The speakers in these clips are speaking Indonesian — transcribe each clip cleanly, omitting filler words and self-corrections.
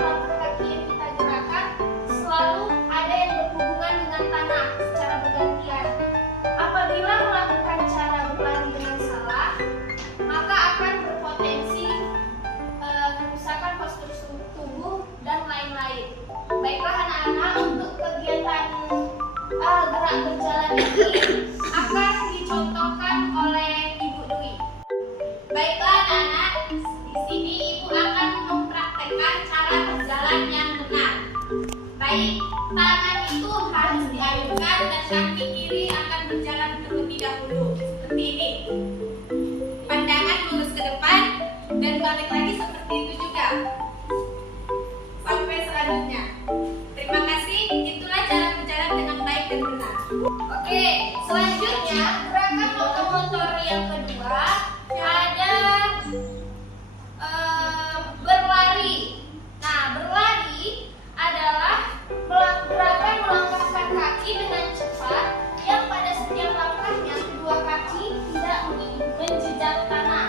langkah kaki yang kita gerakan selalu ada yang berhubungan dengan tanah secara bergantian. Apabila melakukan cara berlari dengan salah, maka akan berpotensi kerusakan postur tubuh dan lain-lain. Baiklah anak-anak, untuk kegiatan gerak berjalan ini akan dicontohkan oleh Ibu Dwi. Baiklah anak-anak, di sini Ibu akan mempraktekkan cara berjalan yang benar. Baik, tangan itu harus diayunkan dan kaki kiri akan berjalan terlebih dahulu. Seperti ini. Pandangan lurus ke depan dan balik lagi seperti itu juga. Sampai selanjutnya. Terima kasih, itulah cara berjalan dengan baik dan benar. Oke, selanjutnya gerakan lokomotor yang kedua ada berlari. Nah, berlari adalah gerakan melangkahkan kaki dengan cepat yang pada setiap langkahnya kedua kaki tidak menjejak tanah.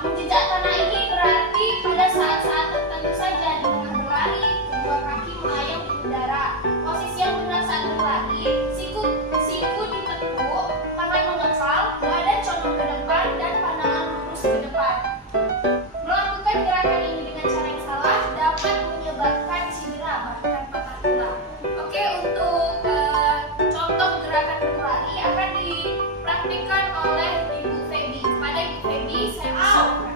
Menjejak tanah ini berarti pada saat-saat tertentu saja di tengah berlari, kedua kaki melayang di udara. Posisi yang benar saat berlari, siku ditekuk, tangan mengepal, badan condong ke depan dan pandangan lurus ke depan. Melakukan gerakan ini dengan cara yang salah dapat menyebabkan cedera bahkan patah tulang. Oke, untuk contoh gerakan berlari akan dipraktikkan oleh Ibu Feby. Kepada Ibu Feby, saya persilakan.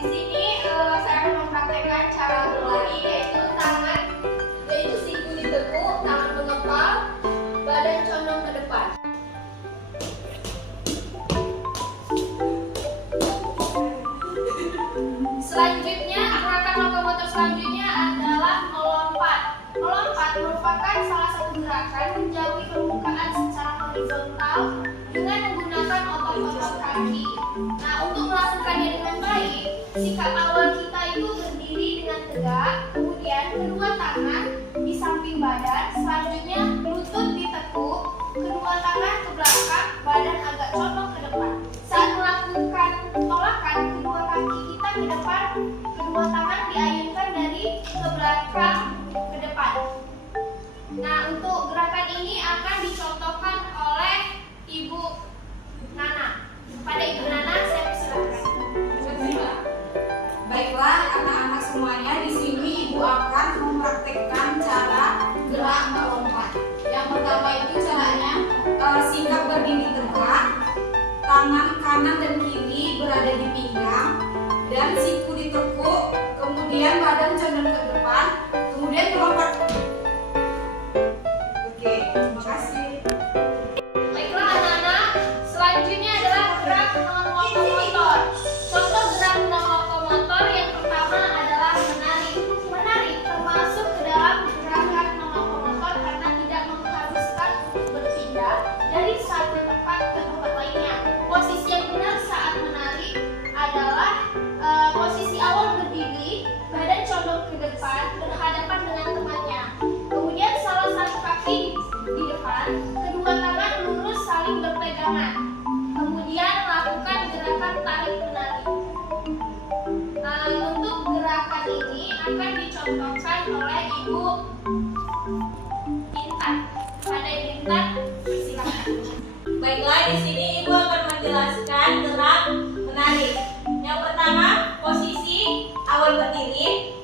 Di sini saya akan mempraktikkan cara berlari yaitu siku ditekuk, tangan mengepal, badan condong ke depan. Selanjutnya, gerakan lokomotor selanjutnya adalah melompat. Melompat merupakan salah satu gerakan menjauhi permukaan secara horizontal dengan menggunakan otot-otot kaki. Nah, untuk melakukannya dengan baik, sikap awal kita itu berdiri dengan tegak, kemudian kedua tangan di samping badan, selanjutnya lutut ditekuk, kedua tangan ke belakang, badan agak condong ke depan. Saat melakukan tolakan, kedua kaki kita ke depan, kedua tangan diayunkan dari ke belakang ke depan. Nah, untuk gerakan ini akan dicontohkan oleh Ibu Nana. Pada Ibu Nana, saya persilakan. Baiklah anak-anak semuanya, di sini Ibu akan mempraktekkan cara gerak melompat. Yang pertama itu caranya sikap berdiri tegak, tangan kanan dan kiri berada di pinggang dan siku ditekuk, kemudian badan condong ke depan, kemudian melompat. Oke, terima kasih. Baiklah anak-anak, selanjutnya adalah gerak lokomotor. Contoh gerak lokomotor yang pertama adalah menarik. Menarik termasuk ke dalam gerakan lokomotor karena tidak mengharuskan untuk berpindah dari satu tempat ke tempat lainnya. Posisi yang benar saat menarik adalah posisi awal berdiri, badan condong ke depan, berhadapan dengan temannya. Kemudian salah satu kaki di depan, kedua tangan lurus saling berpegangan. Kemudian lakukan gerakan tarik menarik. Untuk gerakan ini akan dicontohkan oleh Ibu Intan. Pada Ibu Intan, silakan. Baiklah, di sini Ibu akan menjelaskan gerak menarik. Yang pertama, posisi awal berdiri.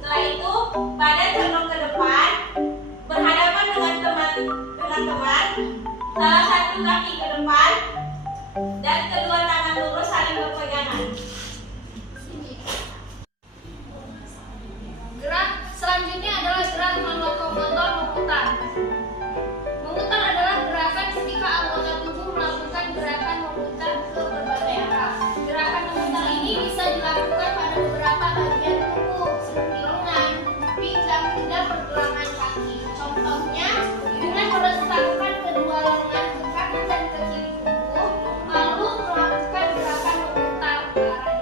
Setelah itu, badan condong ke depan, berhadapan dengan teman, salah satu kaki ke depan, dan kedua tangan lurus saling berpegangan. Gerak selanjutnya adalah gerak lokomotor memutar. Memutar adalah gerakan ketika anggota tubuh melakukan gerakan memutar ke berbagai arah. Gerakan memutar ini bisa dilakukan pada beberapa bagian tubuh seperti lengan, pinggang, hingga pergelangan kaki. Contohnya dengan merentangkan kedua lengan ke kanan dan ke kiri tubuh, lalu melakukan gerakan memutar ke arah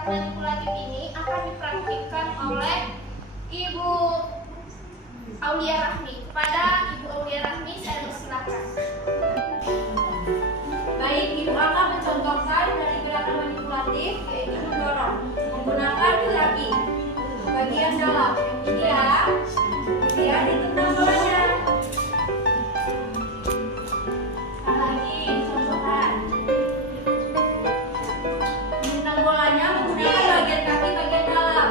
gerak manipulatif ini akan dipraktikkan oleh Ibu Aulia Rahmi. Kepada Ibu Aulia Rahmi, saya persilakan. Baik, Ibu akan mencontohkan dari gerakan manipulatif, yaitu mendorong menggunakan kaki bagian dalam. Ini ya, kemudian ditendang bolanya. Sekali lagi dicontohkan. Ditendang bolanya menggunakan bagian kaki bagian dalam.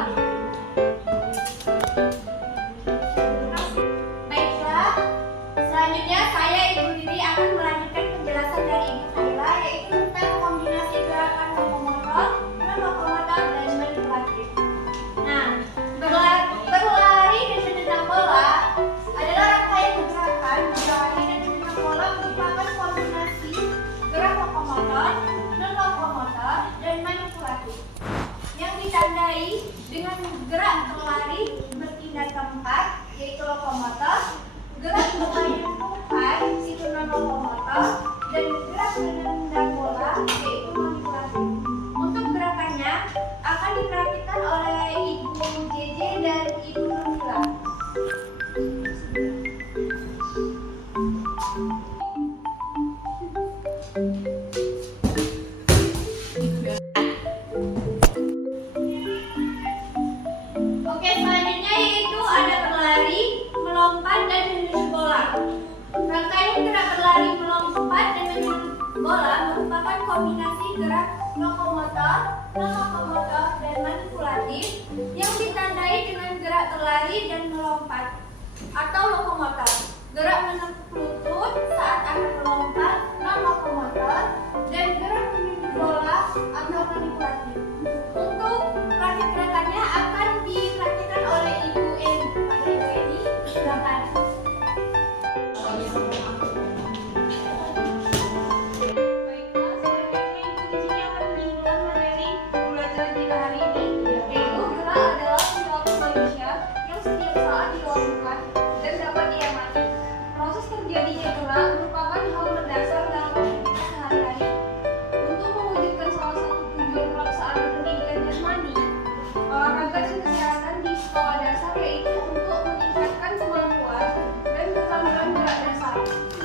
Baiklah, selanjutnya saya Ibu Riri akan melanjutkan penjelasan dari Ibu Khaila, yaitu tentang kombinasi gerakan lokomotor, non-lokomotor, dan manipulatif. Nah, berlari dan menendang bola adalah rangkaian gerakan. Berlari dan menendang bola merupakan kombinasi gerak lokomotor, non-lokomotor, dan manipulatif yang ditandai dengan gerak berlari berpindah tempat, yaitu lokomotor, gerak berlayar tumpai, yaitu non-lokomotor, dan gerak menendang bola, yaitu manipulatif. Untuk gerakannya akan dipraktikkan oleh Ibu JJ dan Ibu Nurmila. Oke, selanjutnya yaitu ada berlari, melompat, dan menuju bola. Rangkaian gerak berlari, melompat, dan menuju bola merupakan kombinasi gerak lokomotor, non-lokomotor, dan manipulatif yang ditandai dengan gerak berlari dan melompat atau lokomotor, gerak menekuk lutut saat akan melompat, non-lokomotor, dan gerak menuju bola atau manipulatif. Untuk praktik gerakannya akan dipraktikkan oleh Ibu Eni. Pada Ibu Eni, silakan. Baiklah, selanjutnya Ibu di sini akan menyimpulkan materi pembelajaran kita hari ini, yaitu gerak adalah perilaku manusia yang setiap saat dilakukan dan dapat diamati. Proses terjadinya gerak merupakan hal mendasar dalam aktivitas sehari-hari. Untuk mewujudkan salah satu tujuan pelaksanaan pendidikan jasmani, olahraga dan kesehatan di sekolah dasar, yaitu untuk meningkatkan kemampuan dan keterampilan gerak dasar.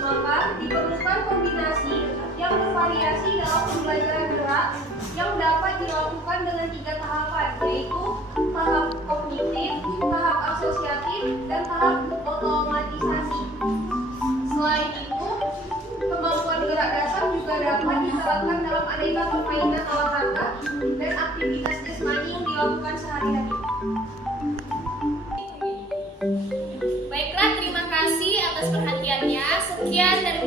Maka diperlukan kombinasi yang bervariasi dalam pembelajaran gerak yang dapat dilakukan dengan 3 tahapan, yaitu tahap kognitif, tahap asosiatif, dan tahap otomatisasi. Selain itu, kemampuan gerak dasar juga dapat diterapkan dalam aneka permainan olahraga dan aktivitas jasmani yang dilakukan sehari-hari. Baiklah, terima kasih atas perhatiannya. Sekian dari